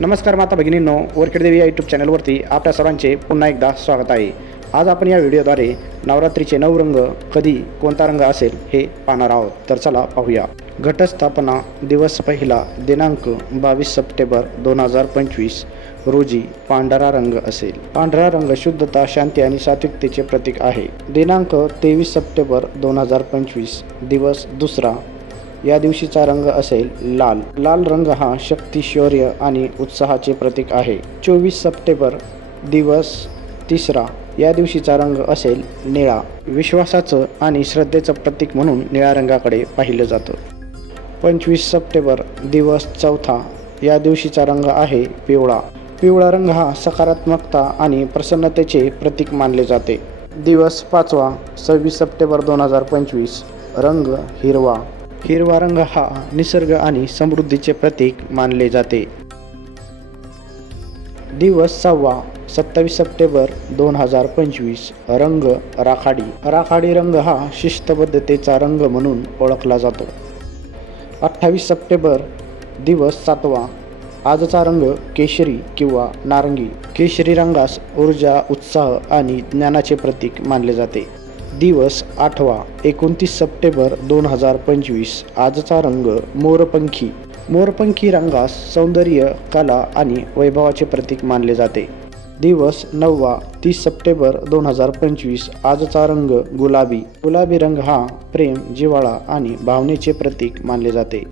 नमस्कार माता भगिनींनो वरखेडदेवी या यूट्यूब चॅनलवरती आपल्या सर्वांचे पुन्हा एकदा स्वागत आहे. आज आपण या व्हिडिओद्वारे नवरात्रीचे नऊ रंग कधी कोणता रंग असेल हे पाहणार आहोत. तर चला पाहूया. घटस्थापना दिवस पहिला दिनांक बावीस सप्टेंबर दोन हजार पंचवीस रोजी पांढरा रंग असेल. पांढरा रंग शुद्धता शांती आणि सात्विकतेचे प्रतीक आहे. दिनांक तेवीस सप्टेंबर दोन हजार पंचवीस दिवस दुसरा या दिवशीचा रंग असेल लाल. लाल रंग हा शक्ती शौर्य आणि उत्साहाचे प्रतीक आहे. चोवीस सप्टेंबर दिवस तिसरा. या दिवशीचा रंग असेल निळा. विश्वासाचं आणि श्रद्धेचं प्रतीक म्हणून निळ्या रंगाकडे पाहिलं जातं. पंचवीस सप्टेंबर दिवस चौथा. या दिवशीचा रंग आहे पिवळा. पिवळा रंग हा सकारात्मकता आणि प्रसन्नतेचे प्रतीक मानले जाते. दिवस पाचवा सव्वीस सप्टेंबर दोन हजार पंचवीस. रंग हिरवा. हिरवा रंग हा निसर्ग आणि समृद्धीचे प्रतीक मानले जाते. दिवस सहावा सत्तावीस सप्टेंबर दोन हजार पंचवीस रंग राखाडी. राखाडी रंग हा शिस्तबद्धतेचा रंग म्हणून ओळखला जातो. अठ्ठावीस सप्टेंबर दिवस सातवा. आजचा रंग केशरी किंवा नारंगी. केशरी रंगास ऊर्जा उत्साह आणि ज्ञानाचे प्रतीक मानले जाते. दिवस आठवा एकोणतीस सप्टेंबर दोन हजार पंचवीस. आजचा रंग मोरपंखी. मोरपंखी रंगास सौंदर्य कला आणि वैभवाचे प्रतीक मानले जाते. दिवस नववा तीस सप्टेंबर दोन हजार पंचवीस. आजचा रंग गुलाबी. गुलाबी रंग हा प्रेम जिव्हाळा आणि भावनेचे प्रतीक मानले जाते.